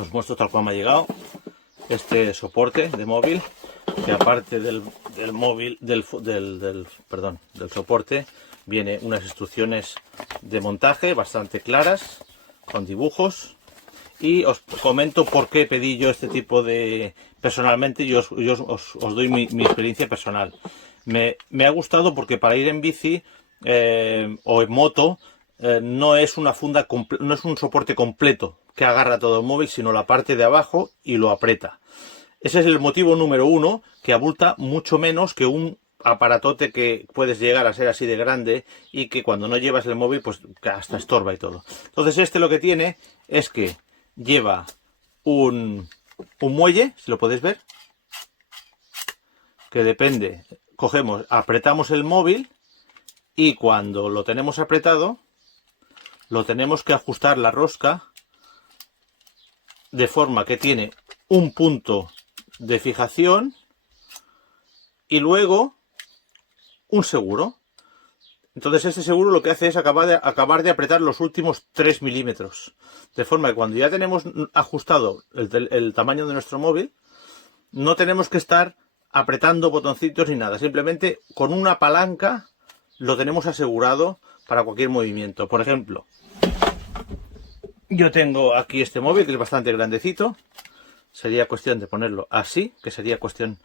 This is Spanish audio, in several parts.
Os muestro tal cual me ha llegado este soporte de móvil, que aparte del soporte viene unas instrucciones de montaje bastante claras con dibujos. Y os comento por qué pedí yo este tipo de... Personalmente, yo os doy mi experiencia personal. Me ha gustado porque para ir en bici o en moto no es una funda, no es un soporte completo que agarra todo el móvil, sino la parte de abajo y lo aprieta. Ese es el motivo número uno, que abulta mucho menos que un aparatote que puedes llegar a ser así de grande y que cuando no llevas el móvil pues hasta estorba y todo. Entonces este lo que tiene es que lleva un muelle, si lo podéis ver, que depende, cogemos, apretamos el móvil y cuando lo tenemos apretado, lo tenemos que ajustar la rosca de forma que tiene un punto de fijación y luego un seguro. Entonces este seguro lo que hace es acabar de apretar los últimos 3 milímetros. De forma que cuando ya tenemos ajustado el tamaño de nuestro móvil, no tenemos que estar apretando botoncitos ni nada. Simplemente con una palanca lo tenemos asegurado para cualquier movimiento. Por ejemplo, yo tengo aquí este móvil que es bastante grandecito. Sería cuestión de ponerlo así, que sería cuestión...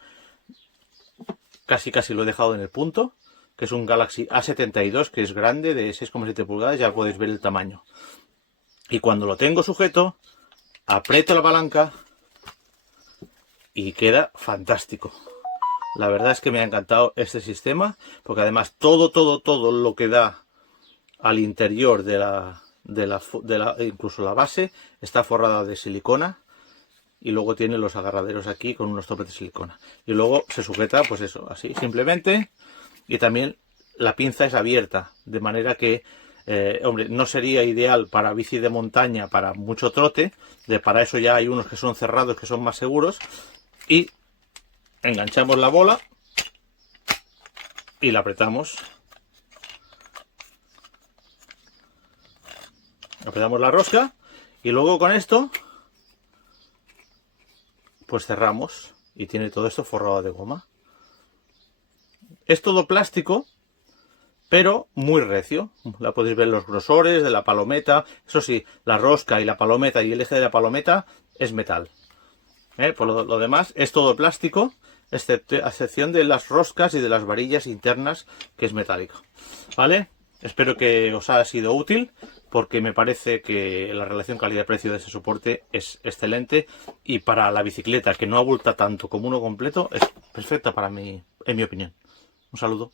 Casi lo he dejado en el punto, que es un Galaxy A72, que es grande, de 6,7 pulgadas, ya podéis ver el tamaño. Y cuando lo tengo sujeto, aprieto la palanca y queda fantástico. La verdad es que me ha encantado este sistema, porque además todo lo que da al interior incluso la base, está forrada de silicona. Y luego tiene los agarraderos aquí con unos topes de silicona. Y luego se sujeta, pues eso, así, simplemente. Y también la pinza es abierta, de manera que, hombre, no sería ideal para bici de montaña, para mucho trote. Para eso ya hay unos que son cerrados, que son más seguros. Y enganchamos la bola y la apretamos. Apretamos la rosca y luego con esto pues cerramos y tiene todo esto forrado de goma. Es todo plástico, pero muy recio. La podéis ver los grosores de la palometa. Eso sí, la rosca y la palometa y el eje de la palometa es metal. Por lo demás es todo plástico, a excepción de las roscas y de las varillas internas, que es metálico. ¿Vale? Espero que os haya sido útil, porque me parece que la relación calidad-precio de ese soporte es excelente, y para la bicicleta, que no abulta tanto como uno completo, es perfecta para mí, en mi opinión. Un saludo.